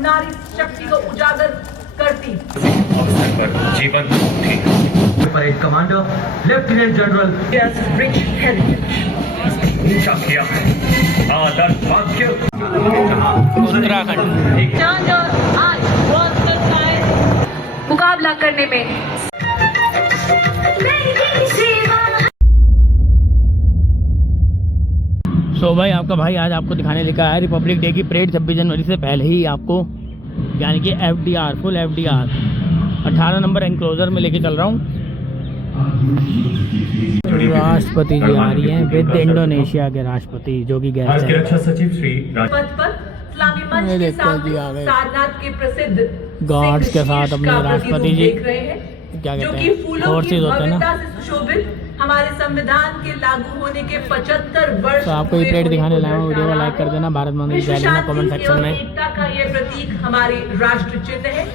नारी शक्ति को उजागर करती। अवसर पर जीवन थी। Parade commander lieutenant general rich heritage ऊंचा किया है आदर वाक्य। उत्तराखंड मुकाबला करने में सो भाई आपका भाई आज आपको दिखाने लेकर आया रिपब्लिक डे की परेड 26 जनवरी से पहले ही आपको, यानी कि FDR full FDR 18 number enclosure में लेके चल रहा हूँ। राष्ट्रपति जी आ रही हैं विद इंडोनेशिया के राष्ट्रपति जो कि आज के गए रक्षा सचिव श्री पद पर इस्लामी मंच ये के देखो जी आ साथ गए। सारनाथ के प्रसिद्ध गार्ड्स के साथ अपने का राष्ट्रपति प्रतिरूप जी देख रहे हैं, क्या जो कहते कि हैं फूलों की फोर्सेज होते हैं ना। भव्यता से सुशोभित हमारे संविधान के लागू होने के 75 वर्ष तो आपको ये परेड दिखाने लाया हूँ, वीडियो को लाइक कर देना, भारत मंदिर विश्व कह देना शांति कमेंट सेक्शन एवं में। एकता का ये प्रतीक हमारे राष्ट्र चिन्ह है।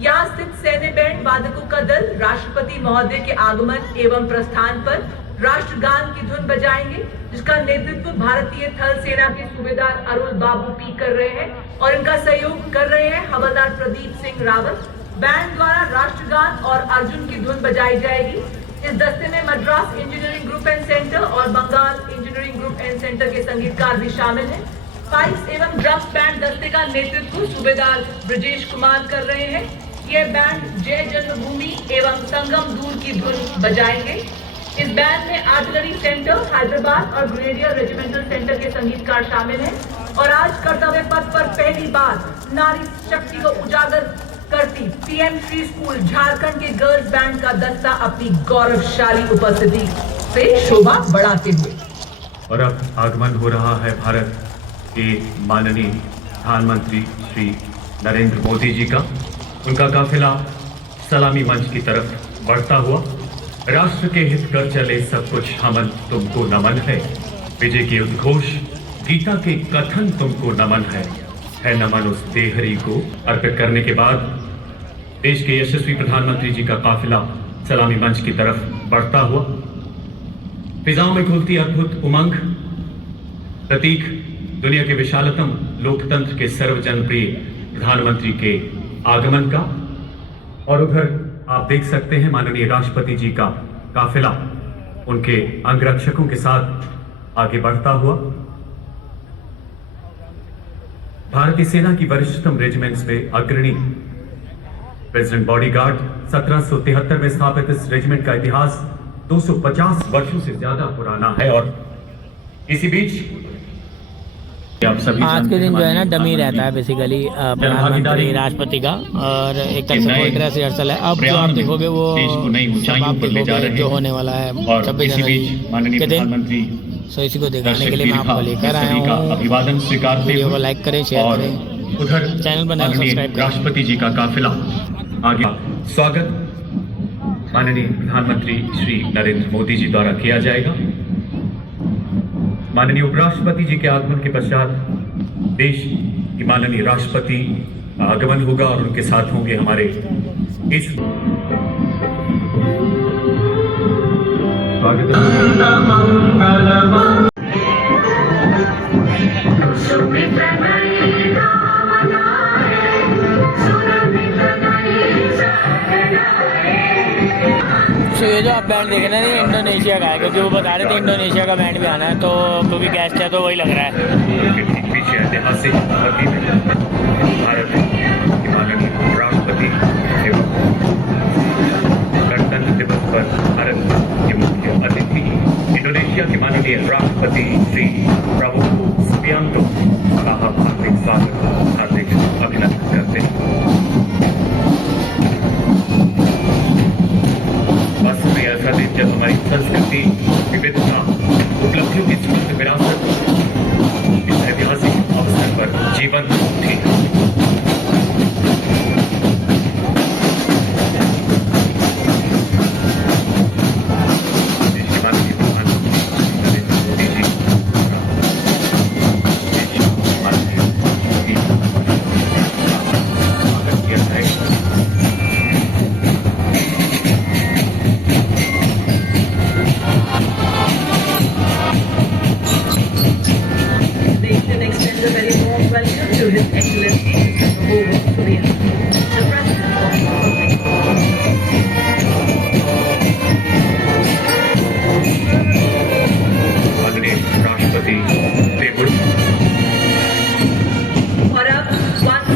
यहाँ स्थित सैन्य बैंड वादकों का दल राष्ट्रपति महोदय के आगमन एवं प्रस्थान पर राष्ट्रगान की धुन बजाएंगे, जिसका नेतृत्व भारतीय थल सेना के सूबेदार अरुल बाबू पी कर रहे हैं और इनका सहयोग कर रहे हैं हवलदार प्रदीप सिंह रावत। बैंड द्वारा राष्ट्रगान और अर्जुन की धुन बजाई जाएगी। इस दस्ते में Madras engineering group and centre और Bengal engineering group and centre के संगीतकार भी शामिल हैं। पाइप्स एवं ड्रम बैंड दस्ते का नेतृत्व सूबेदार ब्रजेश कुमार कर रहे हैं। यह बैंड जय जन्मभूमि एवं संगम दूर की धुन बजाएंगे। इस बैंड में आर्टिलरी सेंटर हैदराबाद और ग्रेनेडियर रेजिमेंटल सेंटर के संगीतकार शामिल हैं और आज कर्तव्य पथ पर पहली बार नारी शक्ति को उजागर करती PM श्री स्कूल झारखंड के गर्ल्स बैंड का दस्ता अपनी गौरवशाली उपस्थिति से शोभा बढ़ाते हुए। और अब आगमन हो रहा है भारत के माननीय प्रधानमंत्री श्री नरेंद्र मोदी जी का। उनका काफिला सलामी मंच की तरफ बढ़ता हुआ। राष्ट्र के हित कर चले सब कुछ हमन तुमको नमन है। विजय के उद्घोष गीता के कथन तुमको नमन है नमन उस देहरी को अर्पित करने के बाद देश के यशस्वी प्रधानमंत्री जी का काफिला सलामी मंच की तरफ बढ़ता हुआ। फिजाओं में खुलती अद्भुत उमंग, प्रतीक दुनिया के विशालतम लोकतंत्र के सर्वजनप्रिय प्रधानमंत्री के आगमन का। और उधर आप देख सकते हैं माननीय राष्ट्रपति जी का काफिला उनके अंगरक्षकों के साथ आगे बढ़ता हुआ। भारतीय सेना की वरिष्ठतम रेजिमेंट्स में अग्रणी प्रेसिडेंट बॉडीगार्ड 1773 में स्थापित इस रेजिमेंट का इतिहास 250 वर्षों से ज्यादा पुराना है। और इसी बीच आप सभी आज के दिन जो है ना डमी रहता है बेसिकली प्रधानमंत्री राष्ट्रपति का, और एक तरह से कोई ड्रेस रिहर्सल है। अब जो आप देखोगे वो सब आप देखोगे जो होने वाला है 26 जनवरी के दिन। सो इसी को दिखाने के लिए मैं आपको लेकर आया हूँ। अभिवादन स्वीकार वीडियो को लाइक करें, शेयर करें, उधर चैनल बनाएं, सब्सक्राइब करें। राष्ट्रपति जी का काफिला आगे स्वागत माननीय प्रधानमंत्री श्री नरेंद्र मोदी जी द्वारा किया जाएगा। माननीय उपराष्ट्रपति जी के आगमन के पश्चात देश की माननीय राष्ट्रपति आगमन होगा और उनके साथ होंगे हमारे इस तो ये जो आप बैंड देख रहे हैं ये इंडोनेशिया का है, क्योंकि वो बता रहे थे इंडोनेशिया का बैंड भी आना है, तो क्योंकि गेस्ट है तो वही लग रहा है। पीछे ऐतिहासिक भारत के माननीय राष्ट्रपति एवं गणतंत्र दिवस पर भारत के मुख्य अतिथि इंडोनेशिया के माननीय राष्ट्रपति श्री प्रबोवो सुबियांतो का हार्दिक स्वागत, हार्दिक अभिनंदन करते हैं। ऐसा दिन जब हमारी संस्कृति विविधता उपलब्धियों की समृद्ध विरासत इस ऐतिहासिक अवसर पर जीवन थी।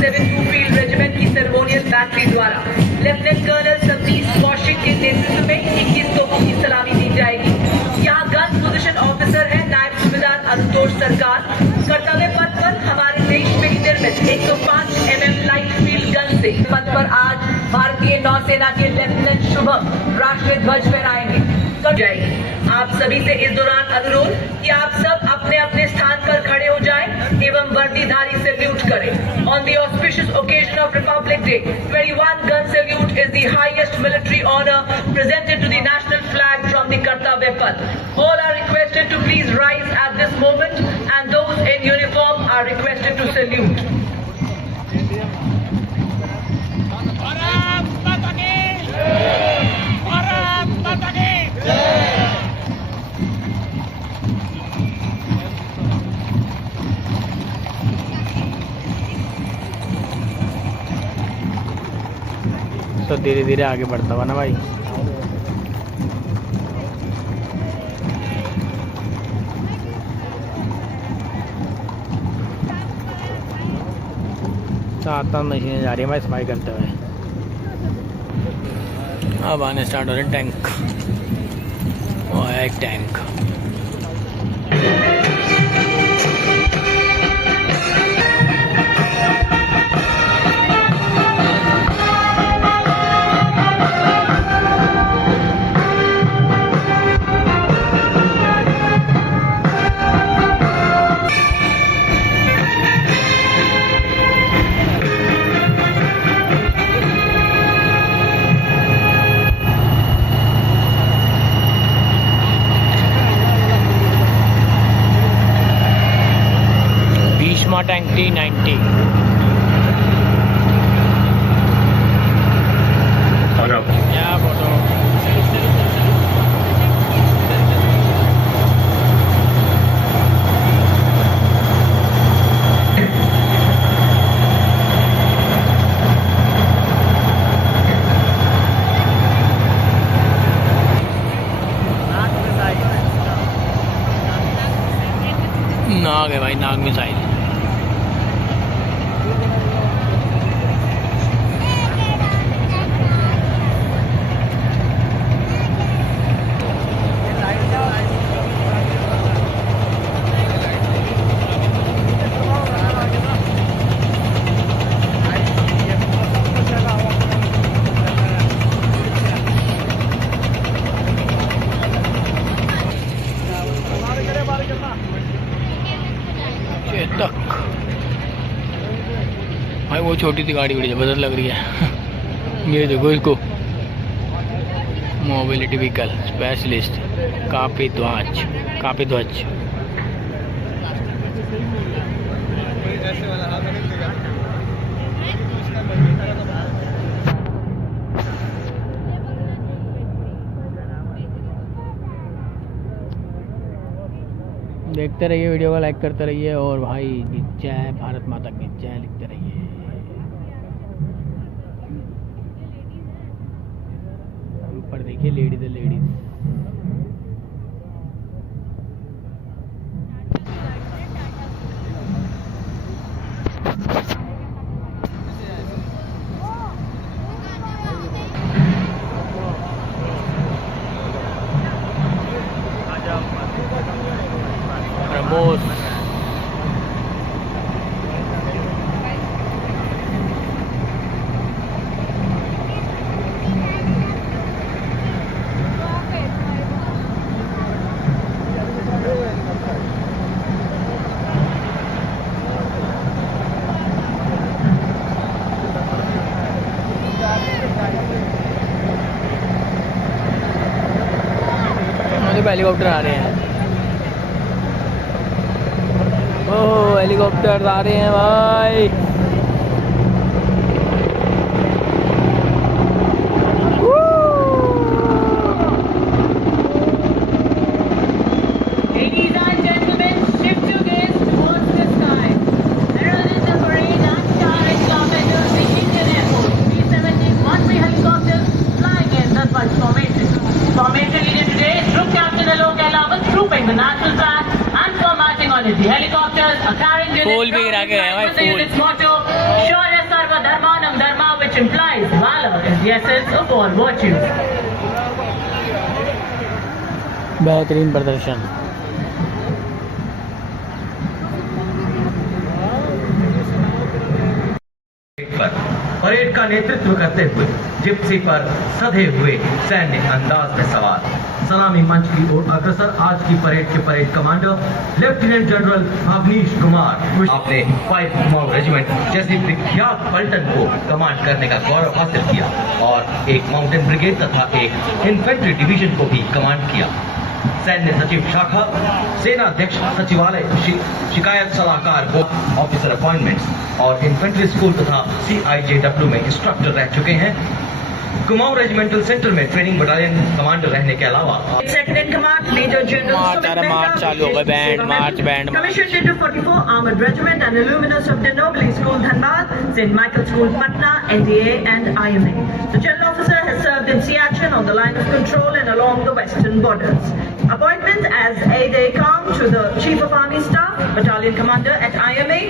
72 फील्ड रेजिमेंट की सेरेमोनियल बैटरी द्वारा लेफ्टिनेंट कर्नल सतीश कौशिक के नेतृत्व में 21 तोपों की सलामी दी जाएगी। यहाँ गन पोजीशन ऑफिसर है नायब सूबेदार आशुतोष सरकार। कर्तव्य पथ पर हमारे देश में निर्मित 105 mm लाइट फील्ड गन से पथ पर आज भारतीय नौसेना के लेफ्टिनेंट शुभम राष्ट्रीय ध्वज फहराएंगे। आप सभी से इस दौरान अनुरोध कि आप सब अपने अपने स्थान पर खड़े हो जाएं एवं वर्दीधारी सैल्यूट करें। On the auspicious occasion of Republic Day, 21 gun salute is the highest military honor presented to the national flag from the Kartavya Path. All are requested to please rise at this moment, and those in uniform are requested to salute. तो धीरे धीरे आगे बढ़ता हुआ ना भाई। सात मशीनें जा रही है भाई सफाई करते हुए। अब आने स्टार्ट हो रहे हैं टैंक। वो है एक टैंक। टैंक T90 और अब क्या फोटो नाग है भाई, नाग मिसाइल। चेतक भाई, वो छोटी सी गाड़ी बड़ी जबरदस्त लग रही है। ये देखो इसको, मोबिलिटी व्हीकल स्पेशलिस्ट काफी ध्वज। देखते रहिए, वीडियो को लाइक करते रहिए और भाई जय भारत माता की जय लिखते रहिए। ऊपर देखिए लेडीज है, लेडीज। ब्रह्मोस हेलीकॉप्टर आ रहे हैं। ओह हेलीकॉप्टर आ रहे हैं भाई। Ladies and gentlemen, shift your gaze towards the sky. Heralding the parade and starring carpenters, the Indian Air Force B-71 helicopters flying in the Dutch formation. Formation leader today is Group Captain Alok Elawan, trooping the national flag and formatting on it. The helicopters are carrying units. फूल भी गिरा के है भाई, फूल। Its motto, sure essence of all virtues. बेहतरीन प्रदर्शन। Parade का नेतृत्व करते हुए जिप्सी पर सधे हुए सैन्य अंदाज में सवार सलामी मंच की ओर अग्रसर आज की परेड के parade commander lieutenant general Avnish Kumar आपने 5 कुमाऊं रेजिमेंट जैसी विख्यात पलटन को कमांड करने का गौरव हासिल किया और एक माउंटेन ब्रिगेड तथा एक इन्फेंट्री डिवीजन को भी कमांड किया। सैन्य सचिव शाखा, सेनाध्यक्ष सचिवालय, शिकायत सलाहकार बोर्ड, ऑफिसर अपॉइंटमेंट्स और इन्फेंट्री स्कूल तथा CIJW में इंस्ट्रक्टर रह चुके हैं। कुमाऊं रेजिमेंटल सेंटर में ट्रेनिंग बटालियन कमांडर रहने के अलावा Second in command, Major General मार्च चालू हो गए, band commissioned into 44 Armored Regiment and alumnus of the Nobly School Dhanbad, St. Michael School Patna, NDA and IMA. The General Officer has served in Siachen on the line of control and along the western borders. Appointment as aide-de-camp to the Chief of Army Staff, Battalion Commander at IMA,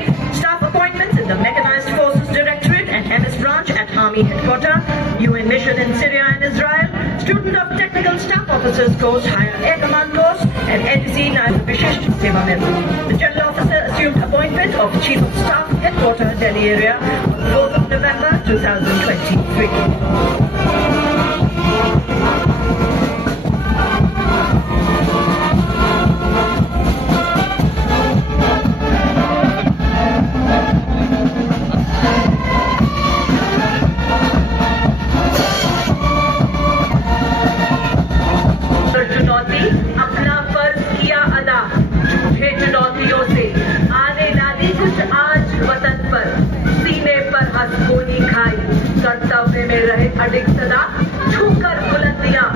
staff appointments in the Mechanized Forces Directorate and MS Branch at Army Headquarters, UN Mission in Syria and Israel, student of Technical Staff Officers Course, Higher Air Command Course, and NTC Naib Vishisht Seva Mil. The General Officer assumed appointment of Chief of Staff Headquarters, Delhi area, on 4th of November 2023. अपना फर्ज किया अदा, झूठे चुनौतियों से आने डाली कुछ आज वतन पर, सीने पर हंसगोली खाई, कर्तव्य में रहे अडिग सदा, छूकर बुलंदियां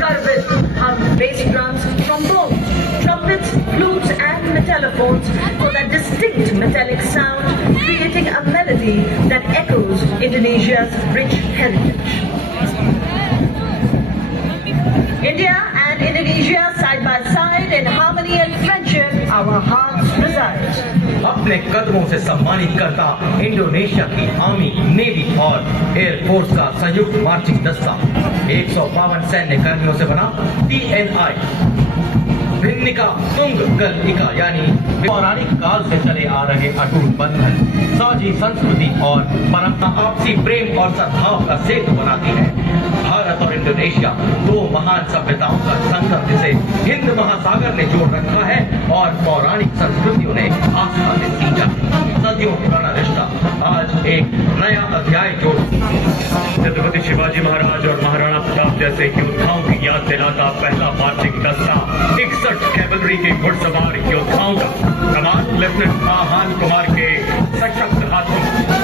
गर्वित हम। Bass drums, trombones, trumpets, flutes and metallophones for that distinct metallic sound, creating a melody that echoes Indonesia's rich heritage. India and Indonesia side by side in harmony and friendship, our hearts reside. अपने कदमों से सम्मानित करता Indonesia की army, navy और air force का संयुक्त marching दस्ता 152 सैन्य कर्मियों से बना TNI भिन्निका तुंगगलिका यानी पौराणिक काल से चले आ रहे अटूट बंधन, साझी संस्कृति और परंपरा आपसी प्रेम और सद्भाव का सेतु बनाती है। भारत और इंडोनेशिया दो महान सभ्यताओं का संगम जिसे हिंद महासागर ने जोड़ रखा है और पौराणिक संस्कृतियों ने आस्था से सींचा। सदियों पुराना रिश्ता आज एक नया अध्याय जोड़ छत्रपति शिवाजी महाराज और महाराणा प्रताप जैसे योद्धाओं की याद दिलाता पहला मार्चिंग दस्ता 61 कैवलरी के घुड़सवार योद्धाओं का कमान लेफ्टिनेंट आहान कुमार के सशक्त हाथों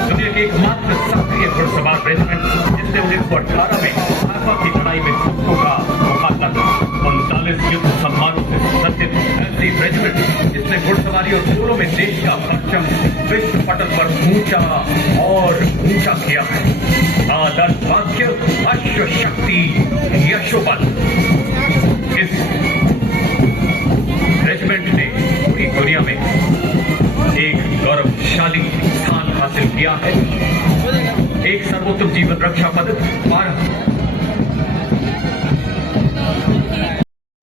दुनिया के एकमात्र सक्रिय घुड़सवार रेजिमेंट जिसने 1918 में हाइफा की लड़ाई में तुर्कों का मुकाबला किया। 39 युद्ध सम्मानों से सुसज्जित ऐसी रेजिमेंट जिसने घुड़सवारी और घोड़ों में देश का परचम विश्व पटल पर ऊंचा और ऊंचा किया है। आदर्श वाक्य अश्व शक्ति यशोबल। इस रेजिमेंट ने पूरी दुनिया में एक गौरवशाली स्थान हासिल किया है। एक सर्वोत्तम जीवन रक्षा पदक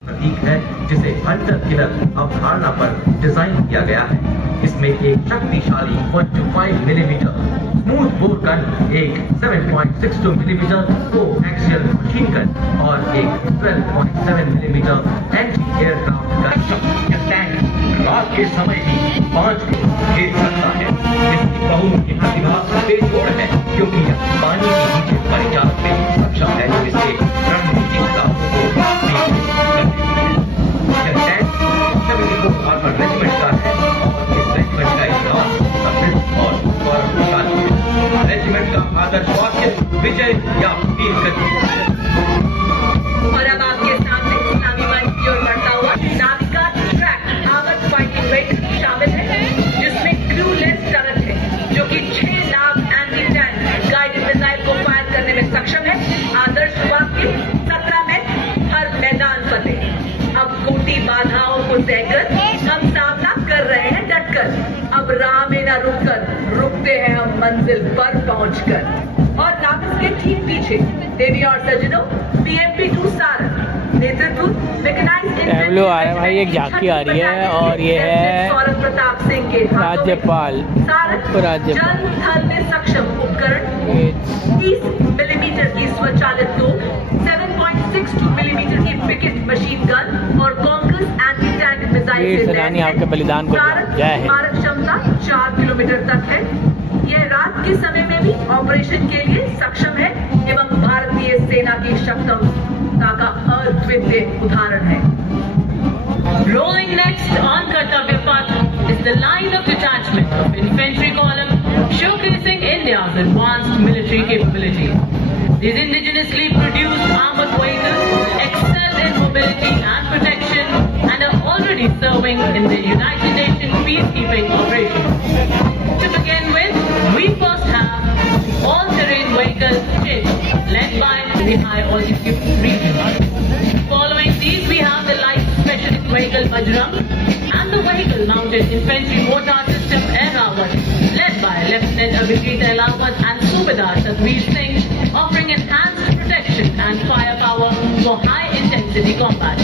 प्रतीक है जिसे हंटर किलर अवधारणा पर डिजाइन किया गया है। इसमें एक शक्तिशाली 125 मिलीमीटर स्मूथ बोर गन, एक 7.62 मिलीमीटर को एक्सियल मशीन गन और एक 12.7 millimetre anti aircraft gun. Tank रात के समय भी 5 को घेर सकता है। इसकी बहुमुखी प्रतिभा बेजोड़ है क्योंकि यह पानी के नीचे परिचालन में सक्षम है जो इसके रणनीतिक कामों को यह टैंक 74 आर्मर रेजिमेंट का है और इस रेजिमेंट का इतिहास समृद्ध और गौरवशाली है। रेजिमेंट का आदर्श वाक्य विजय या वीर गति। और अब आपके सामने इस्लामी मंच की ओर बढ़ता हुआ Navika track armoured fighting vehicle शामिल है जिसमें क्रूलेस टरट है जो कि 6 lakh anti tank guided missile को फायर करने में सक्षम है। आदर्श वाक्य 17 में हर मैदान फतेह। अब कोटि बाधाओं को सहकर हम सामना कर रहे हैं डटकर। अब राह में न रुककर रुकते हैं हम मंजिल पर पहुंचकर। और नाविक उसके ठीक पीछे देवी और सज्जनों BMP-2 सारंग नेतृत्व टैब्लो आ रहा है भाई, एक झांकी आ रही है और ये है सौरभ प्रताप सिंह के राज्यपाल जल थल में सक्षम उपकरण 30 मिलीमीटर की स्वचालित तोप 7.62 मिलीमीटर की पिकेट मशीन गन और कॉन्कस एंटी टैंक मिसाइल से सेनानी आपके बलिदान को जय है। मारक क्षमता 4 किलोमीटर तक है। यह रात के समय में भी ऑपरेशन के लिए सक्षम है एवं भारतीय सेना की क्षमता का अद्वितीय उदाहरण है। Rolling next on Kartavya Path is the line of detachment of infantry column showcasing India's advanced military capabilities. These indigenously produced armored vehicles excel in mobility and protection and are already serving in the United Nations peacekeeping operations. To begin with, we first have the all-terrain vehicle CHIT led by the high altitude region. Following these, we have the light specialist vehicle Bajrang and the vehicle mounted infantry mortar system Airawat led by Lieutenant Abhijit Ailawat and Subedar Satveer Singh, offering enhanced protection and firepower for high intensity combat.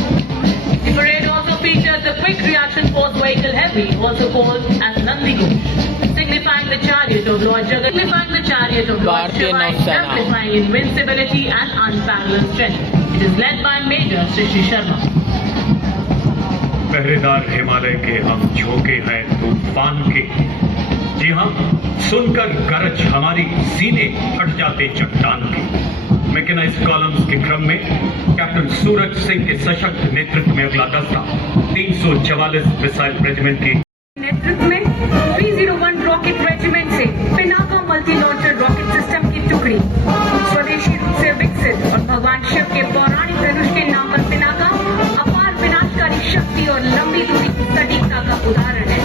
The parade also features the quick reaction force vehicle Heavy, also called as Nandi Ghosh, signifying the chariot of Lord Jagat, amplifying invincibility and unparalleled strength. It is led by Major Shishi Sharma. पहरेदार हिमालय के हम झोंके हैं तूफान के। जी हाँ, सुनकर गरज हमारी सीने फट जाते चट्टान के। मैकेनाइज्ड कॉलम्स के क्रम में कैप्टन सूरज सिंह के सशक्त नेतृत्व में अगला दस्ता 344 मिसाइल रेजिमेंट की नेतृत्व में 301 रॉकेट रेजिमेंट से Pinaka multi launcher rocket system की टुकड़ी स्वदेशी रूप से विकसित और भगवान शिव के पौराणिक धनुष के नाम पर पिनाका अपार विनाशकारी शक्ति और लंबी दूरी की सटीकता का उदाहरण है।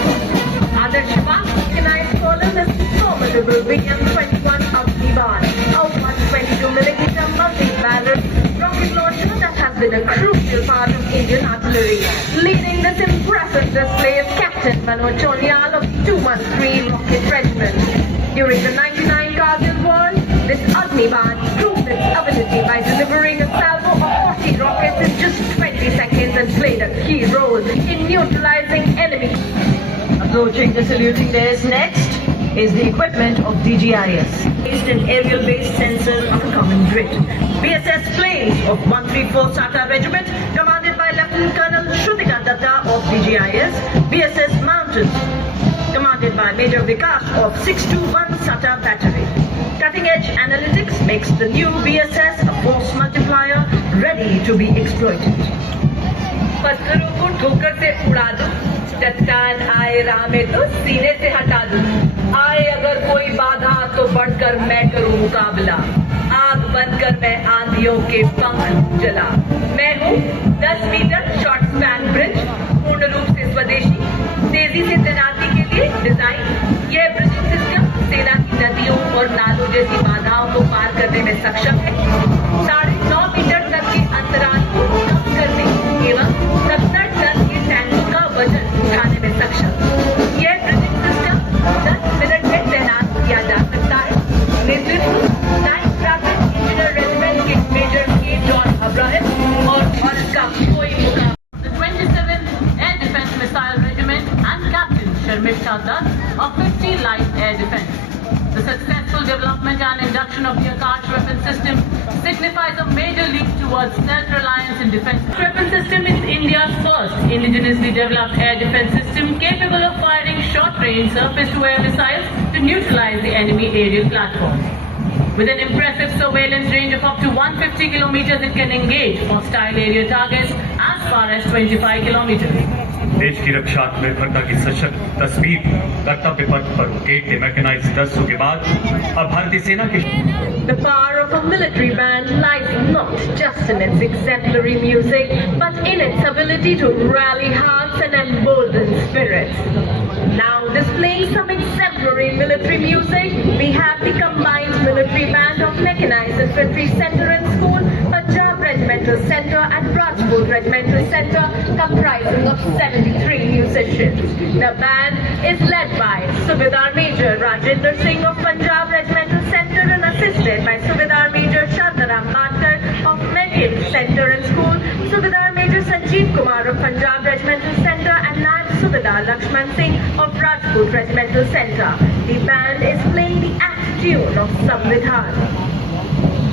आदर्श mechanised column is formidable BM-21 Agnibaad, a 122mm multi-barrel rocket launcher that has been a crucial part of Indian artillery. Leading this impressive display is Captain Manoj Chonial of 213 Rocket Regiment. During the 99 Kargil War, this Agnibaad proved its ability by delivering a salvo of 40 rockets in just 20 seconds and played a key role in neutralizing enemies. Approaching the saluting dais next is the equipment of DGIS. Based in aerial-based sensors of a common grid. BSS planes of 134 SATA Regiment, commanded by Lieutenant Colonel Shrutika Datta of DGIS. BSS Mountains, commanded by Major Vikas of 621 SATA Battery. Cutting-edge analytics makes the new BSS a force multiplier ready to be exploited. पत्थरों को ठोकर से उड़ा दूं, चट्टान आए राह में तो सीने से हटा दूं। आए अगर कोई बाधा तो बढ़कर मैं करूं मुकाबला। आग बनकर मैं आंधियों के पंख जला। मैं हूं 10 मीटर शॉर्ट स्पैन ब्रिज, पूर्ण रूप से स्वदेशी, तेजी से तैनाती के लिए डिजाइन। यह ब्रिजिंग सिस्टम सेना की नदियों और नालों जैसी बाधाओं को पार करने में सक्षम है। 9.5 मीटर तक के अंतराल को कम करने एवं 70 टन के टैंकों का वजन उठाने में सक्षम। यह ब्रिजिंग सिस्टम 10 मिनट में तैनात किया जा सकता है। नेतृत्व 9th Rapid Engineer Regiment के मेजर के जॉन अब्राहम और इसका कोई मुकाबला। The 27th Air Defence Missile Regiment and Captain Sharmila Dutt of 50 Light Air Defence. The successful development and induction of the Akash weapon system signifies a major leap towards self-reliance in defence. The weapon system is India's first indigenously developed air defence system capable of firing short-range surface-to-air missiles to neutralize the enemy aerial platforms. With an impressive surveillance range of up to 150 kilometers, it can engage hostile area targets as far as 25 kilometers. देश की रक्षा आत्मनिर्भरता की सशक्त तस्वीर कर्तव्य पथ पर उकेरते mechanised दस्तों के बाद अब भारतीय सेना की The power of a military band lies not just in its exemplary music, but in its ability to rally hearts and embolden spirits. Now displaying some exemplary military music, we have the combined military band of Mechanized Infantry Center and School, Punjab Regimental Center and Rajput Regimental Center, comprising of 73 musicians. The band is led by Subedar Major Rajendra Singh of Punjab Regimental Center and assisted by Subedar Rajput Regimental Center. The band is playing the act tune of Samvidhan.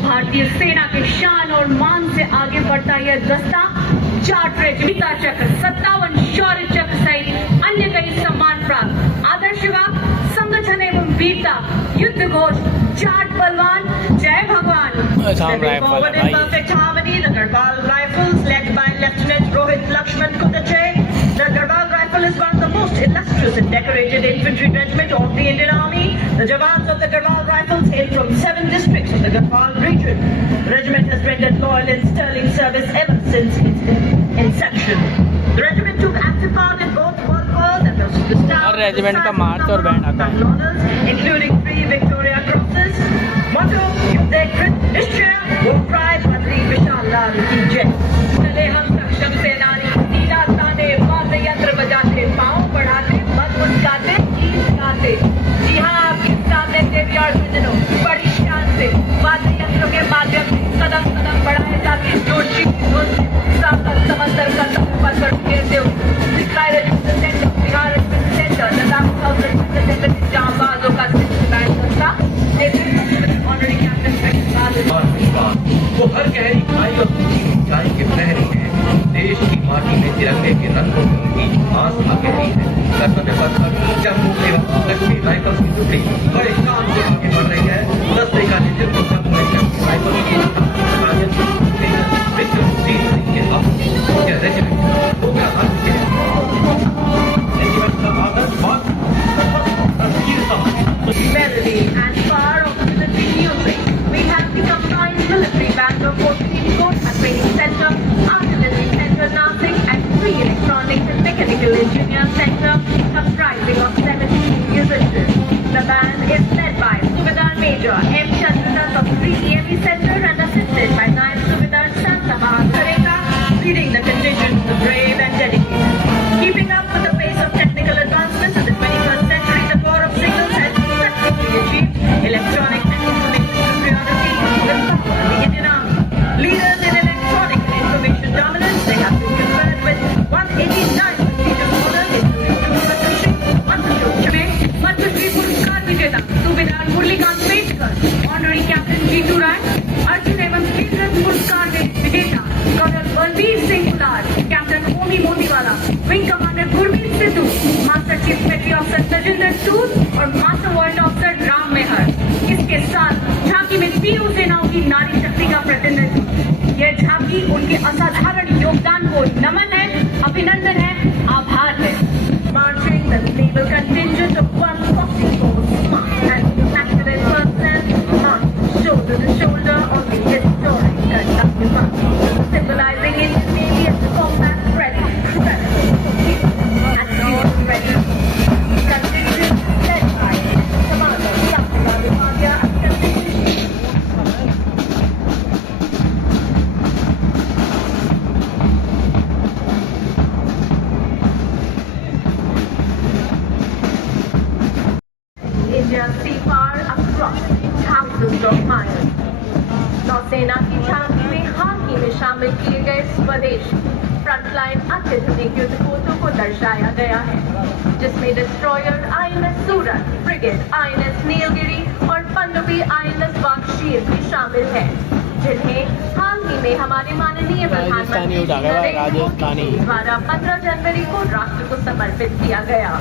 भारतीय सेना के शान और मान से आगे बढ़ता यह दस्ता जाट रेजिमेंट चक्र 57 शौर्य चक्र सहित अन्य कई सम्मान प्राप्त आदर्शवाद संगठन एवं वीरता युद्ध घोष जाट बलवान जय भगवान. Stepping forward in perfect harmony, the Garhwal Rifles, led by Lieutenant Rohit Lakshman Kudache. The Garhwal Rifle is one of the most illustrious and decorated infantry regiment of the Indian Army. The Jawans of the Garhwal Rifles hail from 7 districts of the Garhwal region. The regiment has rendered loyal and sterling service ever since its inception. The regiment took active part in both World Wars and was bestowed with regiment a का मार्च और band आता है. honors, including 3 Victoria Crosses. Motto: Yuddhe Krit Nishchaya, War Cry, Padri Vishal Lal ki Jai. चले हम सक्षम सेनानी सीधा ताने वाद्य यंत्र बजाते पाँव बढ़ाते मत मुस्काते गीत गाते. जी हाँ, आपके सामने देवी और सज्जनों बड़ी शान से वाद्य यंत्रों के माध्यम से कदम कदम बढ़ाए जाते जोशी की धुन से सागर समंदर का तट पर फेरते हुए सिखाई regiment centre Bihar regiment centre Ladakh south regiment centre के जांबाजों का सिलसिला ऑनरी कैप्टन वो हर गहरी खाई और ऊंचाई के प्रहरी हैं. देश की माटी में तिरंगे के रंगों में उनकी आस्था गहरी है. कर्तव्य पथ पर जम्मू एवं कश्मीर राइफल्स की टुकड़ी बड़े शान से आगे बढ़ रही है. दस्ते का नेतृत्व करते हुए जम्मू राइफल्स के विक्रमजीत सिंह के साथ यह रेजिमेंट होगा अंत के रेजिमेंट का आदर्श melody and power of military music. We have the combined military band of 14 Kota Training Center, Artillery Center Nasik and 3 Electronics and Mechanical Engineer Center comprising of 17 musicians. The band is led by Subedar Major M. Chandranath of 3 EME Center and assisted by 9 Subedar Santa Mahakareka, leading the contingent of the brave and dedicated. Keeping up with the pace of technical advancements in the 21st century, the Corps of Signals has successfully achieved electronic and information superiority with power of the Indian Army. Leaders in electronic and information dominance, they have been conferred with 189 prestigious honors, including 2 Padma Shri पुरस्कार विजेता सूबेदार Muralikant Peshkar, honorary captain Jitu Rai, Arjun एवं केंद्र पुरस्कार विजेता colonel Balbir Singh Kular, captain Omi Motiwala, wing commander Gurmeet Sidhu, master chief petty officer Tajinder Sood और master world officer Ram Mehar. इसके साथ झांकी में तीनों सेनाओं की नारी शक्ति का प्रतिनिधित्व. यह झांकी उनके असाधारण योगदान को नमन है, अभिनंदन है, आभार है. Marching the naval contingent of 144 smart and accurate personnel marched shoulder to shoulder on the historic Kartavya Path, symbolizing Indian Navy as the combat ready, and future ready. Contingent led by Commander Satyajit Madhya and Contingent India's sea power across thousands of miles. नौसेना की झांकी में हाल ही में शामिल किए गए स्वदेश frontline अत्याधुनिक युद्धपोतों को दर्शाया गया है, जिसमें डिस्ट्रॉयर INS सूरत, फ्रिगेट INS नीलगिरी और पनडुब्बी INS वागशीर भी शामिल हैं, जिन्हें हाल ही में हमारे माननीय प्रधानमंत्री नरेंद्र मोदी द्वारा 15 जनवरी को राष्ट्र को समर्पित किया गया.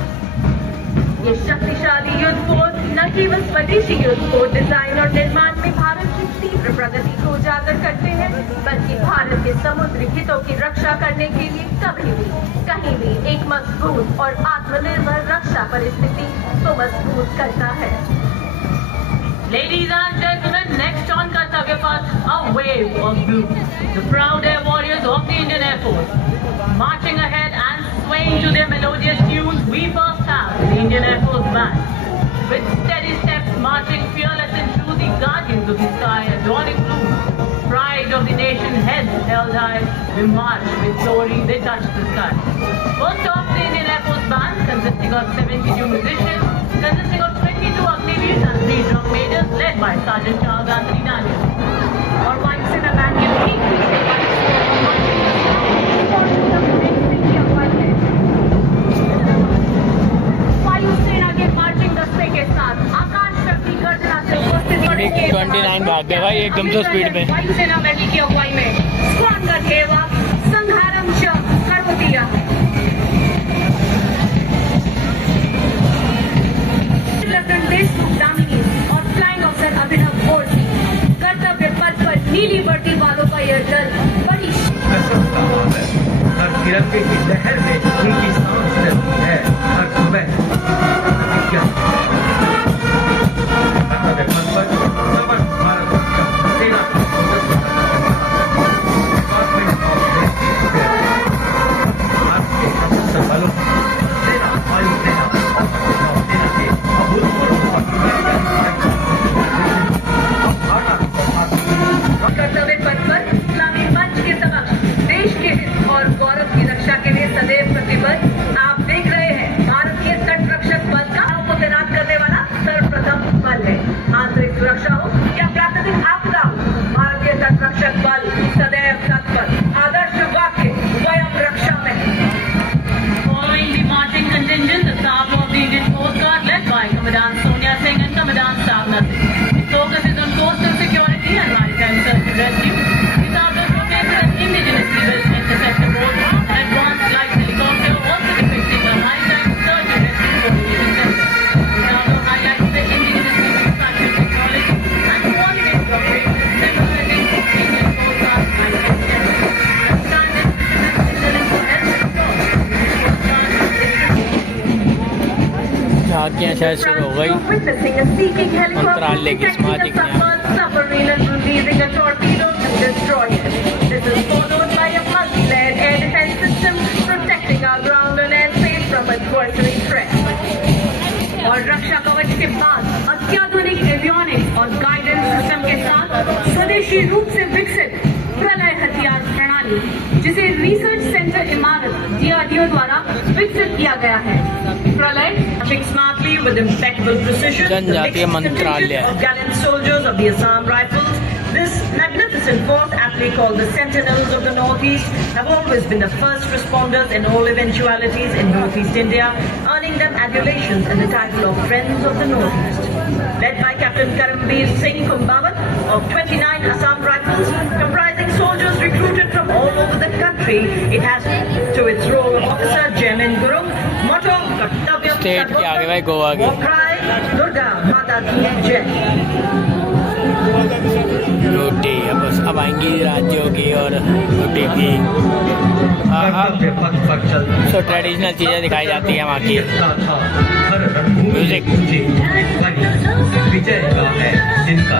ये शक्तिशाली युद्धपोत न केवल स्वदेशी युद्धपोत डिजाइन और निर्माण में भारत की तीव्र प्रगति को उजागर करते हैं, बल्कि भारत के समुद्री हितों की रक्षा करने के लिए कभी भी कहीं भी एक मजबूत और आत्मनिर्भर रक्षा परिस्थिति को मजबूत करता है. Ladies and gentlemen, next on Kartavya Path, a wave of blue. The proud air warriors of the Indian Air Force. Marching ahead and swaying to their melodious tunes, we first have the Indian Air Force Band. With steady steps, marching fearless and true, the guardians of the sky, adorning blue. Pride of the nation, heads held high, we march with glory, they touch the sky. First off, the Indian Air Force Band, consisting of 72 musicians, consisting of 22 octavians and 3 drum majors, led by Sergeant Charles Anthony Daniel. और वायुसेना band के ठीक पीछे वायुसेना MiG-29 भाग गया भाई एकदम से स्पीड में। वायुसेना मेडल की अगुवाई में स्वांगा ठेवा संहारम च करोतिया। लेफ्टिनेंट देशमुख दामिनी और फ्लाइंग ऑफिसर अभिनव गोरसी कर्तव्य पथ पर नीली वर्दी वालों का यह दल बड़ी हर तिरंगे की लहर में उनकी सांस रहती है। हर सुबह कर्तव्य पथ पर समर भारत सेना बलों सेना वायुसेना और सेना के कर्तव्य पथ पर इस्लामी मंच के समक्ष देश के हित और गौरव की रक्षा के लिए सदैव प्रतिबद्ध। आप देख रहे हैं भारतीय तट रक्षक बल का को तैनात करने वाला सर्वप्रथम बल है। आंतरिक सुरक्षा हो या प्राकृतिक आपदा हो, भारतीय तट रक्षक बल सदैव तत्पर। आदर्श वाक्य स्वयं रक्षा में। Following the marching contingent, the Staff of the Indian Coast Guard led by Commandant Sonia Singh and Commandant Savna Singh. Its focus is on coastal security and maritime search and rescue. The Staff has located an indigenously built interceptor boat, an advanced light helicopter, also depicting a maritime search and rescue coordinating center. The Staff highlights the indigenously manufactured technology and quality of operations symbolizing Indian Coast Guard maritime center. Standing excellence for health and झांकियाँ शायद शुरू हो गई witnessing a seeking मंत्रालय helicopter की सामाजिक detecting a न्याय। submerged submarine and releasing a torpedo to destroy it. This is followed by a multi-layered air defense system protecting our ground and airspace from adversary threats. और रक्षा कवच के बाद अत्याधुनिक avionics और गाइडेंस सिस्टम के साथ स्वदेशी रूप से विकसित प्रलय हथियार प्रणाली, जिसे रिसर्च सेंटर इमारत DRDO द्वारा विकसित किया गया है। प्रलय smartly with impeccable precision, जनजातीय मंत्रालय of gallant soldiers of the Assam Rifles. This magnificent force, aptly called the Sentinels of the Northeast, have always been the first responders in all eventualities in Northeast India, earning them adulations and the title of Friends of the Northeast. Led by Captain Karambir Singh Kumbawat of 29 Assam Rifles, comprising soldiers recruited from all over the country, it has to its role of officer Jamin Gurung, motto Kartavya state के आगे भाई गोवा की War cry, Durga Mata Ki Jai. रोटी बस अब आएंगी राज्यों की और रोटी की। कर्तव्य पथ पर चलती सो ट्रेडिशनल चीज़ें दिखाई जाती हैं वहाँ की। हर रणभूमि म्यूजिक। गूंजे ध्वनि विजय का है जिनका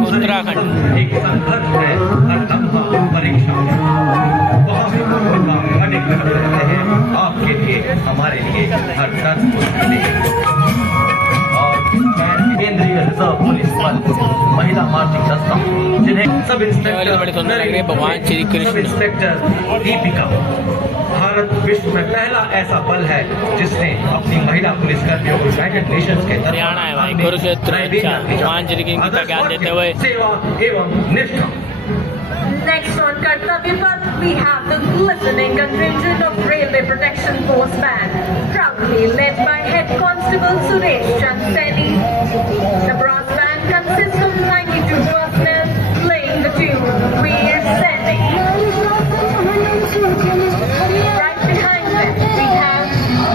उत्तराखंड एक संघर्ष है, हर लम्हा परीक्षा है। वहाँ भी अनेक रहते हैं, आपके लिए हमारे लिए हर दर्द और केंद्रीय रिजर्व पुलिस बल महिला मार्चिंग दस्ता, जिन्हें सब इंस्पेक्टर बड़ी सुंदर लग रही है भगवान श्री कृष्ण। Sub inspector Deepika. भारत विश्व में पहला ऐसा बल है जिसने अपनी महिला पुलिसकर्मियों को यूनाइटेड नेशंस के हरियाणा है भाई, कुरुक्षेत्र। अच्छा, भगवान श्री कृष्ण का ज्ञान देते हुए सेवा एवं निष्ठा। Next on Kartavya Path, we have the glistening contingent of Railway Protection Force Band, proudly led by Head Constable Suresh Chanseni. The brass band consists of 92 personnel playing the tune Veer Seni. Right behind them, we have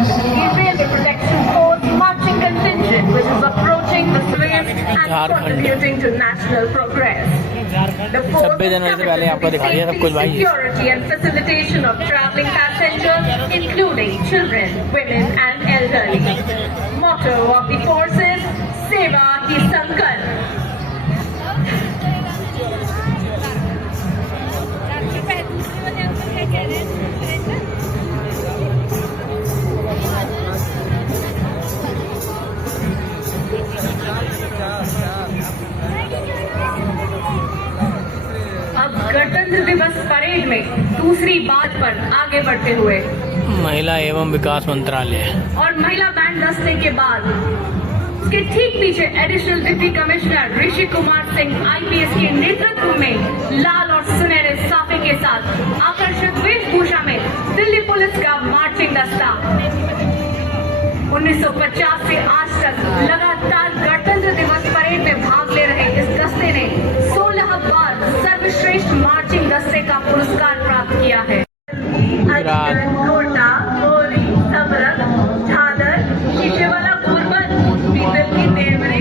the Railway Protection Force marching contingent, which is approaching the swift and contributing to national progress. 26 जनवरी से पहले आपको दिखा दिया सब कुछ भाई। Security and facilitation of traveling passengers, including children, women, and elderly. Motto of the forces: Seva Hi Sankalp. अब गणतंत्र दिवस परेड में दूसरी बात पर आगे बढ़ते हुए महिला एवं विकास मंत्रालय। और महिला बैंड दस्ते के बाद उसके ठीक पीछे additional deputy commissioner Rishi Kumar Singh IPS के नेतृत्व में लाल और सुनहरे साफे के साथ आकर्षक वेशभूषा में दिल्ली पुलिस का मार्चिंग दस्ता 1950 से आज तक लगातार गणतंत्र दिवस परेड में भाग ले रहे इस दस्ते ने 16 बार सर्वश्रेष्ठ मार्चिंग दस्ते का पुरस्कार प्राप्त किया है। कोटा, गोरी, समरक, झालर, शीशे वाला गुरबत, पीतल की नेवरे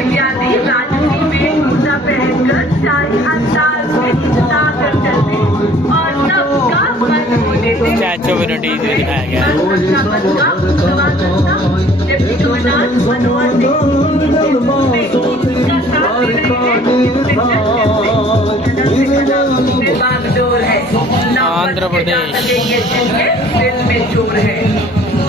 इत्यादि राजकीय वेशभूषा पहनकर शाही अंदाज में उतार चलते और सबका मन हो लेते। स्टैचू ऑफ यूनिटी दिखाया गया है। डिप्टी कमिश्नर मनोहर सिंह बागडोर है, आंध्र प्रदेश दिल में जोर है।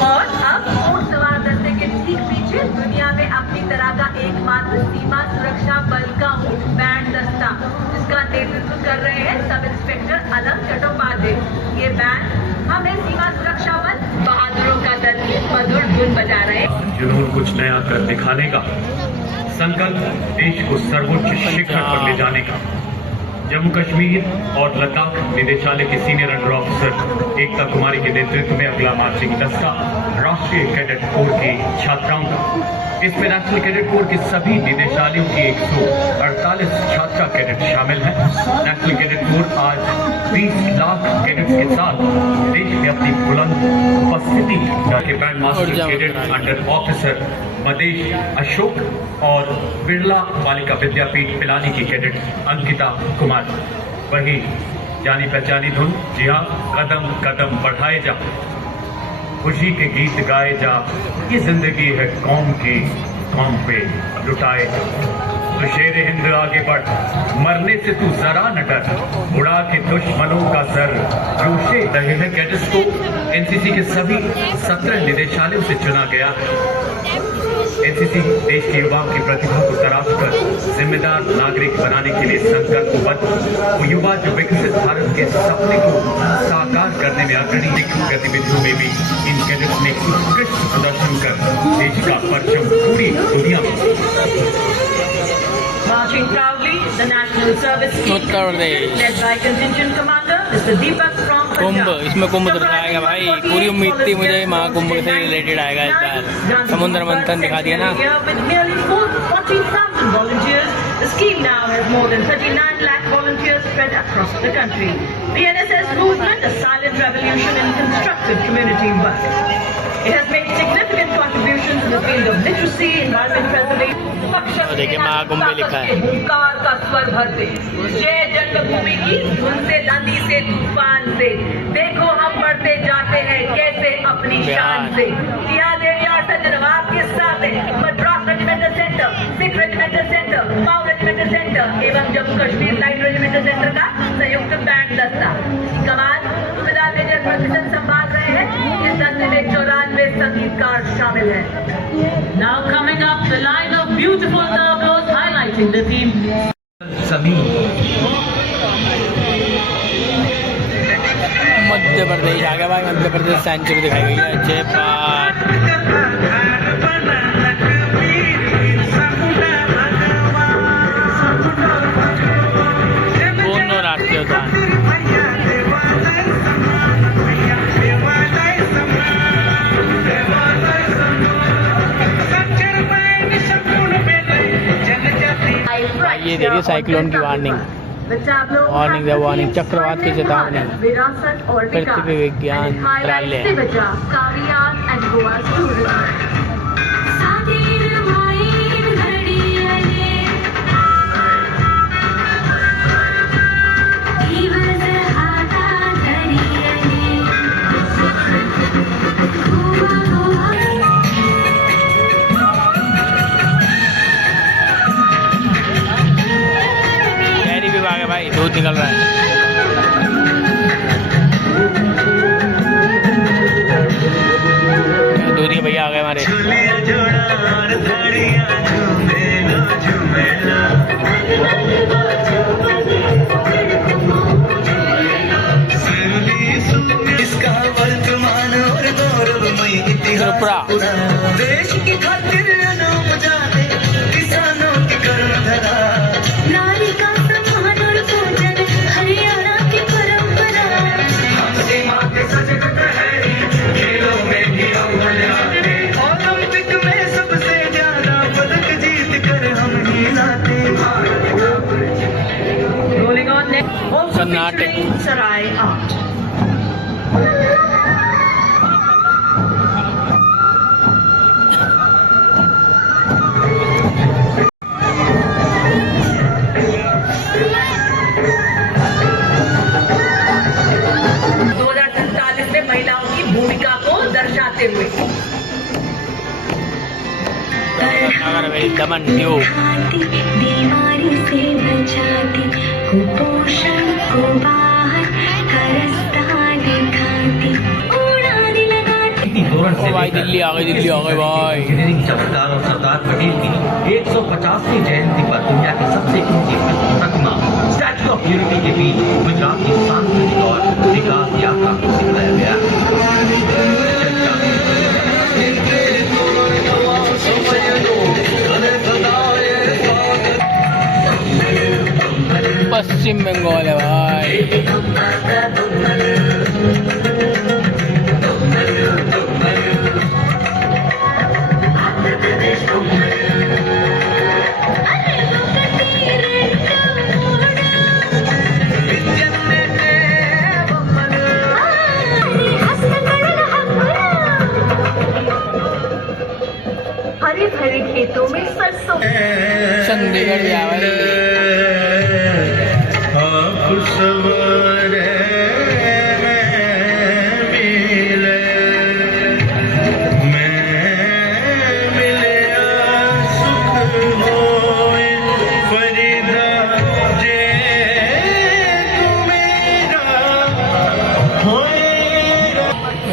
और अब ऊंट सवार दस्ते के ठीक पीछे दुनिया में अपनी तरह का एकमात्र सीमा सुरक्षा बल का ऊंट बैंड दस्ता, जिसका नेतृत्व कर रहे हैं सब इंस्पेक्टर अलंग चट्टोपाध्याय। ये बैंड हमें सीमा सुरक्षा बल बहादुरों का दल की मधुर धुन बजा रहे हैं। जुनून कुछ नया कर दिखाने का, संकल्प देश को सर्वोच्च शिखर पर ले जाने का। जम्मू कश्मीर और लद्दाख निदेशालय के सीनियर अंडर ऑफिसर एकता कुमारी के नेतृत्व में अगला मार्चिंग दस्ता राष्ट्रीय कैडेट कोर की छात्राओं का। इसमें नेशनल कैडेट कोर के सभी निदेशालयों की 148 छात्रा कैडेट शामिल हैं। नेशनल कैडेट कोर आज 20 लाख कैडेट्स के साथ देश में अपनी बुलंद उपस्थिति के band master cadet under officer Madesh Ashok और बिरला बालिका विद्यापीठ पिलानी की कैडेट अंकिता कुमार। वही जानी पहचानी धुन, जी हाँ, कदम कदम बढ़ाए जा, खुशी के गीत गाए जा, ये जिंदगी है कौम की, कौम पे लुटाए जा। तो शेर हिंद आगे बढ़, मरने से तू जरा न डर, उड़ा के दुश्मनों का सर। जोशे रहे हैं कैडेट्स को एनसीसी के सभी 17 निदेशालयों से चुना गया। एनसीसी देश के युवाओं की प्रतिभा को तराश कर जिम्मेदार नागरिक बनाने के लिए संकल्पबद्ध। वो युवा जो विकसित भारत के सपने को साकार करने में अग्रणी गतिविधियों में भी इन कैडेट्स ने उत्कृष्ट प्रदर्शन कर देश का परचम पूरी दुनिया में। Marching proudly, the National Service Uttar Pradesh led by Contingent Commander Mr. Deepak from Kumbh, Punjab. इसमें कुंभ दिखाएगा भाई। पूरी उम्मीद थी मुझे महाकुंभ से रिलेटेड आएगा इस बार। समुद्र मंथन दिखा दिया ना। With nearly 40,000 volunteers, the scheme now has more than 39 lakh volunteers spread across the country. The NSS movement, a silent revolution in constructive community work. It has made significant contributions in the field of literacy, environment preservation. देखिए महाकुंभ में लिखा है। हुंकार का स्वर भरते, जय जन्मभूमि की धुन से, नदी से, तूफान से, देखो हम बढ़ते जाते हैं कैसे अपनी शान से। यहाँ देविया सजनवाब के साथ Madras regimental centre, Sikh regimental centre, पाव रेजिमेंटल सेंटर एवं Jammu Kashmir light regimental centre का संयुक्त बैंड दस्ता। कमान सूबेदार मेजर प्रशासन संभाल रहे हैं। इस दस्ते में 94 संगीतकार शामिल हैं। Now coming up, the line of beautiful tableaus highlighting the theme. Madhya Pradesh आ गया भाई। मध्य प्रदेश सेंचुरी दिखाई गई है। जयपाल दोनों राष्ट्रीय उद्यान। ये देखिए साइक्लोन की वार्निंग, वार्निंग है, वार्निंग, चक्रवात की चेतावनी। पृथ्वी विज्ञान मंत्रालय। भाई दूध निकल रहा है। दूधी भैया आ गए हमारे। इसका वर्तमान त्रिपुरा। देश की खातिर अनूप जाने किसानों की कर्म धरा, नारी का सम्मान और पूजन हरियाणा की परंपरा। हमसे माँ के सजग प्रहरी खेलों में भी अव्वल आते, ओलंपिक में सबसे ज्यादा पदक जीत कर हम ही लाते। Rolling on next, also Karnataka. featuring Sarai Art. में महिलाओं की भूमिका को दर्शाते हुए अगर भाई दमन ड्यू बीमारी से बचाती, कुपोषण को बाहर का रास्ता दिखाती, उड़ाने लगाती। ओ भाई दिल्ली आ गई भाई। इंजीनियरिंग चमत्कार और सरदार पटेल की 150वीं जयंती पर दुनिया की सबसे ऊंची प्रतिमा स्टैच्यू ऑफ यूनिटी के बीच गुजरात की सांस्कृतिक और विकास यात्रा को दिखाया गया। पश्चिम बंगाल है भाई। हरे भरे खेतों में सरसों। चंडीगढ़ भी आ भाई।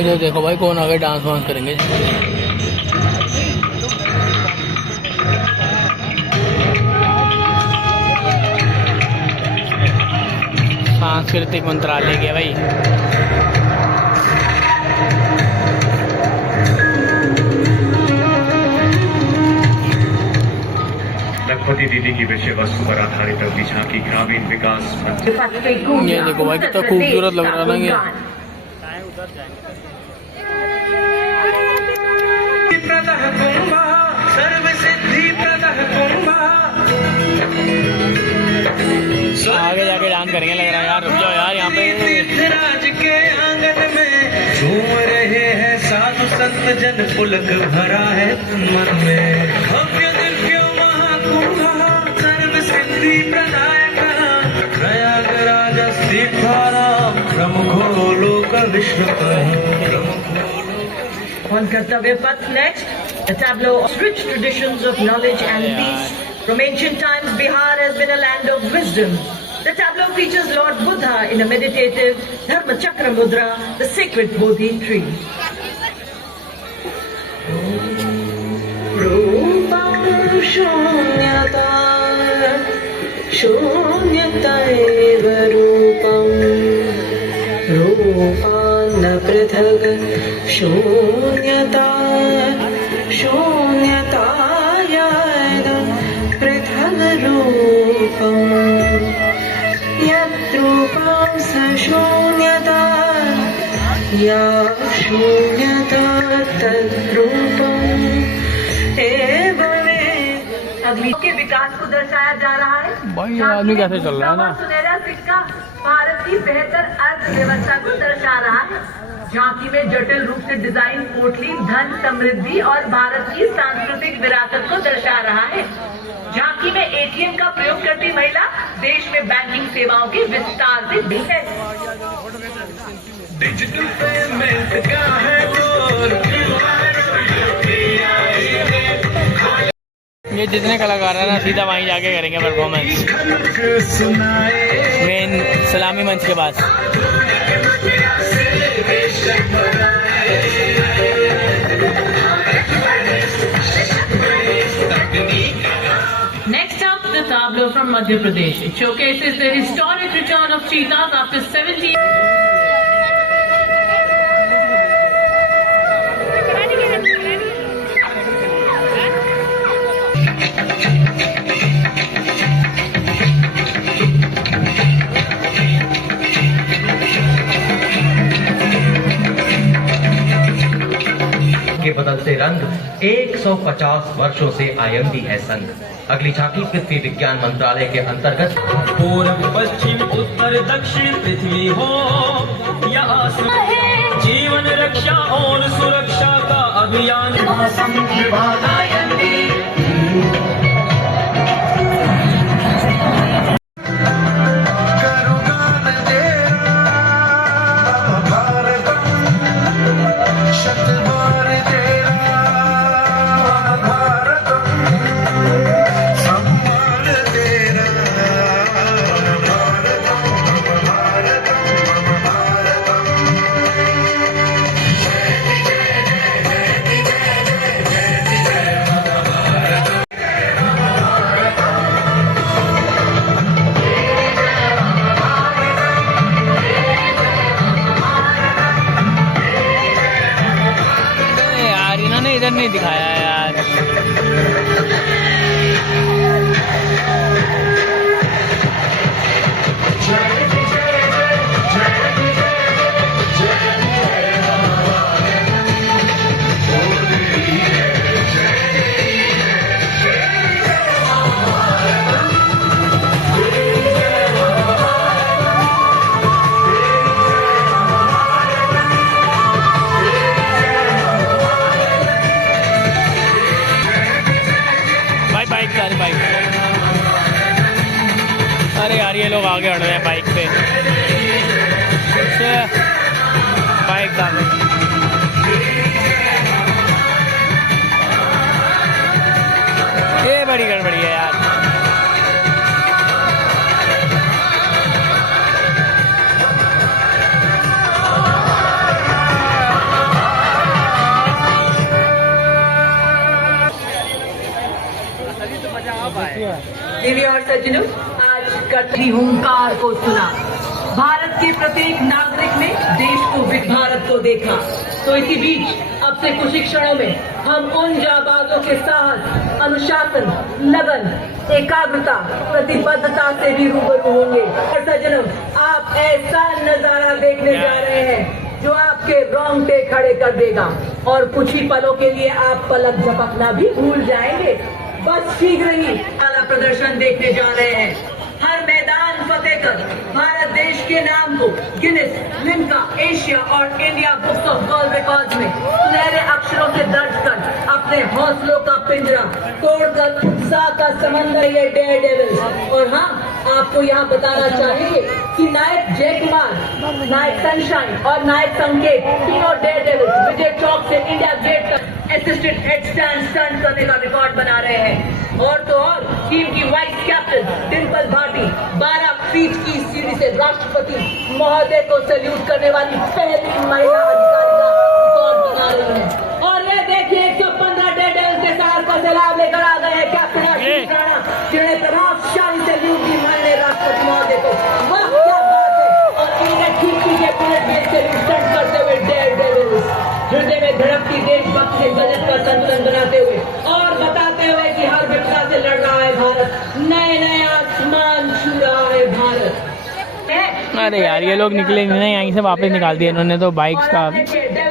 इधर देखो भाई कौन आगे डांस वांस करेंगे। सांस्कृतिक मंत्रालय के भाई। लखपति दीदी की विषय वस्तु पर आधारित अगली झांकी ग्रामीण विकास मंत्री। ये देखो भाई कितना खूबसूरत लग रहा है ना ये। प्रदः कुंभ सर्व सिद्धि प्रदः कुंभ, आगे जाके डांस करेंगे लग रहा है यार। रुक जाओ यार यहाँ पे। राज के आंगन में झूम रहे हैं साधु संत जन, पुलक भरा है मन में। भव्य दिव्य महाकुंभ सर्व सिद्धि प्रदायक, प्रयागराज स्थित प्रमुखो लोक विश्व On Kartavya Path next, a tableau of rich traditions of knowledge and peace. From ancient times, Bihar has been a land of wisdom. The tableau features Lord Buddha in a meditative Dharma Chakra Mudra, the sacred Bodhi tree. Rupam shunyata, shunyata eva rupam, रूपान्न पृथग शून्यता, शून्यतायान पृथग रूपम्, यद्रूपं स शून्यता, या शून्यता तद्रूपम् एवमेव। अगली के विकास को दर्शाया जा रहा है। भाई ये आदमी कैसे चल रहा है ना। सुनहरा सिक्का भारत की बेहतर अर्थव्यवस्था को दर्शा रहा है। झांकी में जटिल रूप से डिजाइन पोटली धन समृद्धि और भारत की सांस्कृतिक विरासत को दर्शा रहा है। झांकी में एटीएम का प्रयोग करती महिला देश में बैंकिंग सेवाओं के विस्तार से भी है। डिजिटल पेमेंट का है दौर, ये जितने कलाकार हैं ना सीधा वहीं जाके करेंगे परफॉर्मेंस, मेन सलामी मंच के पास। Next up, the tableau from Madhya Pradesh. It showcases the historic return of cheetahs after 70 years. से रंग 150 वर्षों से आयम्बी है संग। अगली झांकी पृथ्वी विज्ञान मंत्रालय के अंतर्गत पूर्व पश्चिम उत्तर दक्षिण पृथ्वी हो या आसमान, जीवन रक्षा और सुरक्षा का अभियान। मौसम विभाग इधर नहीं दिखाया है यार। अरे यार ये लोग आगे अड़ रहे हैं बाइक पे, बाइक डाल ये बड़ी गड़बड़ी है यार। देवी और सज्जनों, आज कटरी हुंकार को सुना, भारत के प्रत्येक नागरिक ने देश को भारत को देखा। तो इसी बीच अब से कुछ ही क्षणों में हम उन जाबाजों के साहस, अनुशासन, लगन, एकाग्रता, प्रतिबद्धता से भी रूबरू होंगे। और सज्जनों, आप ऐसा नजारा देखने जा रहे हैं जो आपके रोंगटे खड़े कर देगा और कुछ ही पलों के लिए आप पलक झपकना भी भूल जाएंगे। बस शीघ्र ही वाला प्रदर्शन देखने जा रहे हैं। हर मैदान फतेह कर भारत देश के नाम को गिनेस, लिम्का, एशिया और India books of world records में सुनहरे अक्षरों से दर्ज कर अपने हौसलों का पिंजरा तोड़कर उत्साह का समंदर ये डेयरडेविल्स। और हाँ, आपको यहाँ बताना चाहेंगे कि नायक जय कुमार, नायक सनशाइन और नायक संकेत तीनों डेयरडेविल्स विजय चौक से इंडिया गेट तक असिस्टेंट हेडस्टैंड स्टंट करने का रिकॉर्ड बना रहे हैं। और तो और टीम की vice captain Dimple Bhati 12 feet की सीढ़ी से राष्ट्रपति महोदय को सैल्यूट करने वाली पहली महिला अधिकारी का रिकॉर्ड बना रही है। और ये देखिए 115 डेयरडेविल्स के साथ का सैलाब लेकर आ गए हैं कैप्टन आशीष राणा, जिन्हें प्रभावशाली सैल्यूट दी माननीय राष्ट्रपति महोदय को। वाह क्या बात है। और इन्हें ठीक पीछे पुलिस में सैल्यूट स्टंट करते हुए डेयरडेविल्स हृदय में धड़कती देशभक्ति से गजब का संतुलन बनाते हुए और बताते हुए कि हर विपदा से लड़ रहा है भारत, नए नए आसमान छू रहा है भारत। अरे यार ये लोग निकले नहीं, यहीं से वापस निकाल दिया इन्होंने। तो बाइक का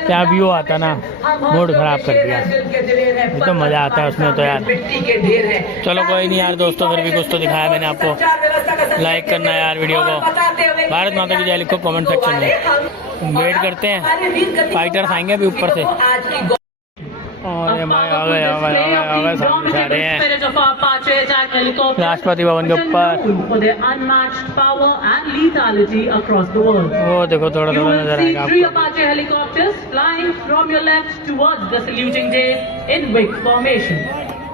क्या व्यू आता ना, मूड खराब कर दिया। ये तो मजा आता है उसमें तो यार। चलो कोई नहीं यार दोस्तों, फिर भी कुछ तो दिखाया मैंने आपको। लाइक करना यार वीडियो को। भारत माता की जय लिखो कमेंट सेक्शन में। वेट करते हैं, फाइटर्स आएंगे अभी ऊपर से। और ये आ गए सामने जा रहे हैं राष्ट्रपति भवन के ऊपर। वो देखो थोड़ा थोड़ा नजर आएगा आपको। Apache helicopters flying from your left towards the saluting days in wing formation.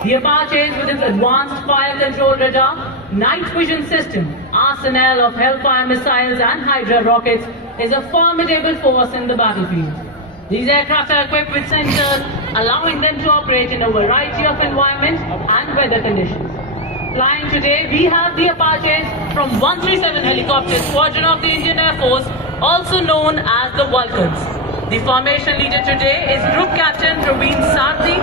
The Apaches, with its advanced fire control radar, night vision system, arsenal of Hellfire missiles and Hydra rockets, is a formidable force in the battlefield. These aircraft are equipped with sensors, allowing them to operate in a variety of environments and weather conditions. Flying today, we have the Apaches from 137 Helicopter Squadron of the Indian Air Force, also known as the Vulcans. The formation leader today is Group Captain Praveen Sarthi.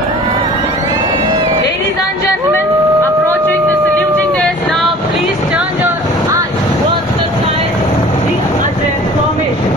Ladies and gentlemen, approaching the saluting days now, please turn your eyes towards the sky, the Ajay formation.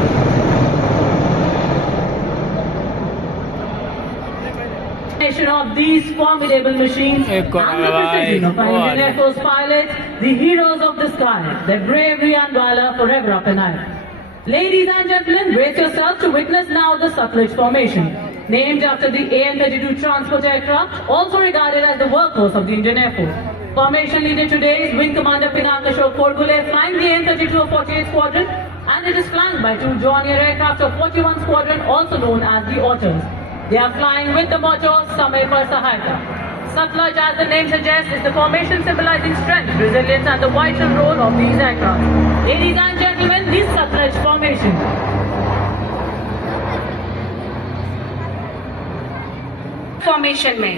Of these formidable machines and the precision of our Indian Air Force pilots, the heroes of the sky, their bravery and valor forever up in air. Ladies and gentlemen, brace yourselves to witness now the Satluj formation, named after the AN-32 transport aircraft, also regarded as the workhorse of the Indian Air Force. Formation leader today is Wing Commander Pinaka Ashok Porgule, flying the AN-32 of 48 Squadron, and it is flanked by two Dornier aircraft of 41 Squadron, also known as the Otters. They are flying with the motto Samay Par Sahayata. Satluj, as the name suggests, is the formation symbolizing strength, resilience and the vital role of these aircraft. Ladies and gentlemen, this Satluj formation. Formation में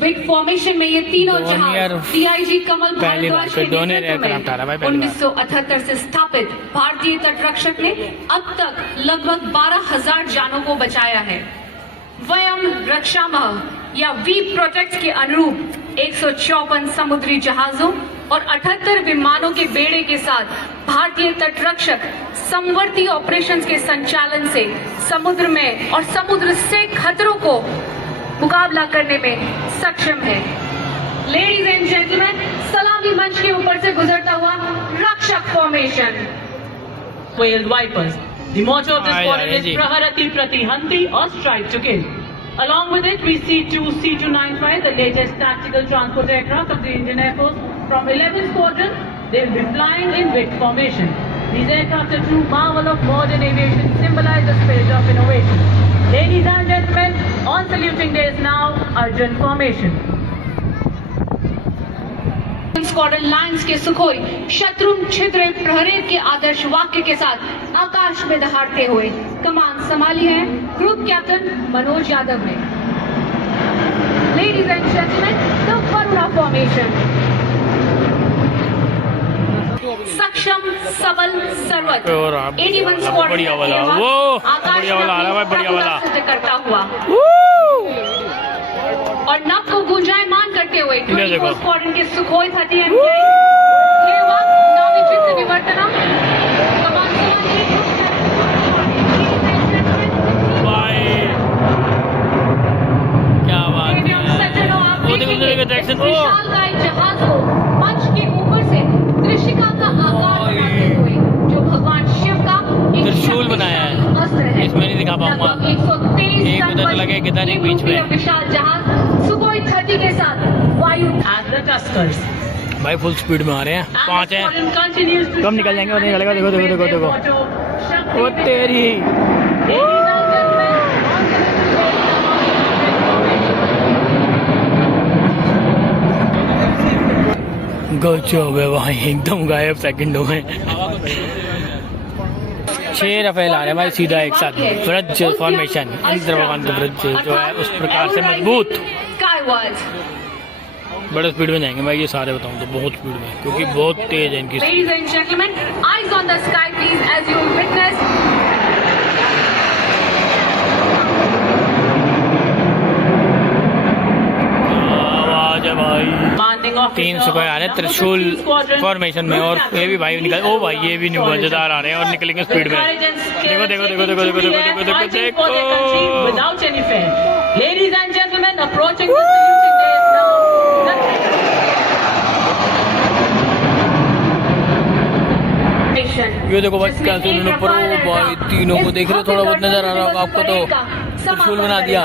big formation में ये तीनों जहाज DIG कमल भारद्वाज के नेतृत्व में 1978 से स्थापित भारतीय तटरक्षक ने अब तक लगभग 12,000 जानों को बचाया है। वयम रक्षामः या वी प्रोटेक्ट के अनुरूप 154 समुद्री जहाजों और 78 विमानों के बेड़े के साथ भारतीय तटरक्षक समवर्ती ऑपरेशंस के संचालन से समुद्र में और समुद्र से खतरों को मुकाबला करने में सक्षम है। लेडीज एंड जेंटलमैन, सलामी मंच के ऊपर से गुजरता हुआ रक्षक formation. Whaled Vipers. The motto of this squadron is Praharati Pratihanti, or Strike to Kill. Along with it, we see two C-295, the latest tactical transport aircraft of the Indian Air Force from 11th Squadron. They will be flying in big formation. These aircraft are true marvel of modern aviation, symbolize the spirit of innovation. Ladies and gentlemen, on saluting day is now Arjun formation. Squadron lines के Sukhoi शत्रु छिद्र प्रहरी के आदर्श वाक्य के साथ आकाश में दहाड़ते हुए कमान संभाली है ग्रुप कैप्टन मनोज यादव ने। Ladies and gentleman, the Varuna formation. सक्षम सबल सर्वत 81 स्क्वाड्रन आकाश में सिद्ध करता हुआ और नभ को गुंजायमान करते हुए 24 स्क्वाड्रन के सुखोई 30 MKI नाविचित्र विवर्तनम कमान क्या बात है। विशालकाय जहाज को मंच के ऊपर से त्रिशिका का आकार बनाते हुए जो भगवान शिव का त्रिशूल बनाया है, अस्त्र है। इसमें नहीं दिखा पाऊंगा। 123 एक उधर लगे किधर एक बीच में विशाल जहाज सुखोई 30 के साथ वायु As the Tuskers. भाई फुल स्पीड में आ रहे हैं। 5 हैं, कम निकल जाएंगे और नहीं निकलेगा। देखो देखो देखो देखो वो तेरी गजब है भाई, एकदम गायब सेकंडों में। 6 रफेल आ रहे हैं भाई सीधा एक साथ। ब्रज फॉर्मेशन इंद्र भगवान का ब्रज जो है उस प्रकार से मजबूत बड़े स्पीड में जाएंगे भाई ये सारे बताऊं तो बहुत स्पीड में, क्योंकि बहुत तेज है इनकी। Ladies and gentlemen, eyes on the sky please as you witness आवाज है भाई। 3 सुबह आ रहे हैं त्रिशूल फॉर्मेशन में और ये भी भाई निकल, ओ भाई ये भी मजेदार आ रहे हैं और निकलेंगे स्पीड में। देखो देखो देखो देखो देखो देखो देखो देखो Without any fear. Ladies and gentlemen, approaching the saluting day is now. ये देखो भाई कैसे उन्होंने पर भाई तीनों को देख रहे हो, थोड़ा बहुत नजर आ रहा होगा आपको तो त्रिशूल बना दिया।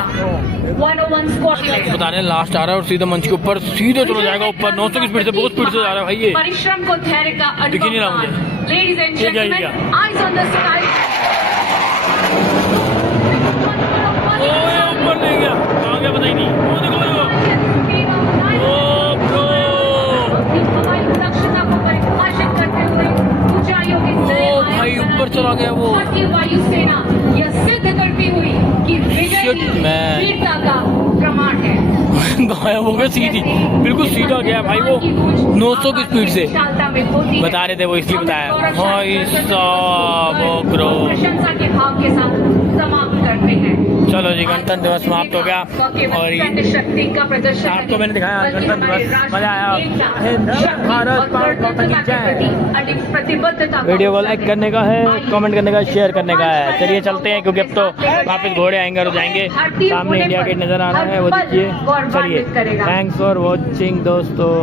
बता रहे हैं लास्ट आ रहा है और सीधा मंच के ऊपर सीधे चला जाएगा ऊपर 900 की स्पीड से, बहुत स्पीड से जा रहा है भाई ये। परिश्रम को धैर्य का दिख ही नहीं रहा मुझे। Ladies and gentlemen, eyes on the sky. ऊपर नहीं गया, कहाँ गया पता ही नहीं। वो देखो भाई ऊपर चला गया वो। वायुसेना यह सिद्ध करती हुई कि विजय वीरता का प्रमाण है। गायब हो गया सीधी, बिल्कुल सीधा गया भाई वो 900 की स्पीड से। बता रहे थे वो, इसलिए बताया भाई साहब। प्रशंसा के भाव के साथ समाप्त करते हैं। चलो जी, गणतंत्र दिवस समाप्त हो गया और ये शक्ति का प्रदर्शन आपको मैंने दिखाया गणतंत्र दिवस, मजा आया। हिंद भारत माता की जय। प्रतिबद्धता वीडियो को लाइक करने का है, कमेंट करने का, शेयर करने का है। चलिए चलते हैं क्योंकि अब तो वापस घोड़े आएंगे और जाएंगे। सामने इंडिया गेट नजर आ रहा है, वो देखिए। चलिए, थैंक्स फॉर वॉचिंग दोस्तों।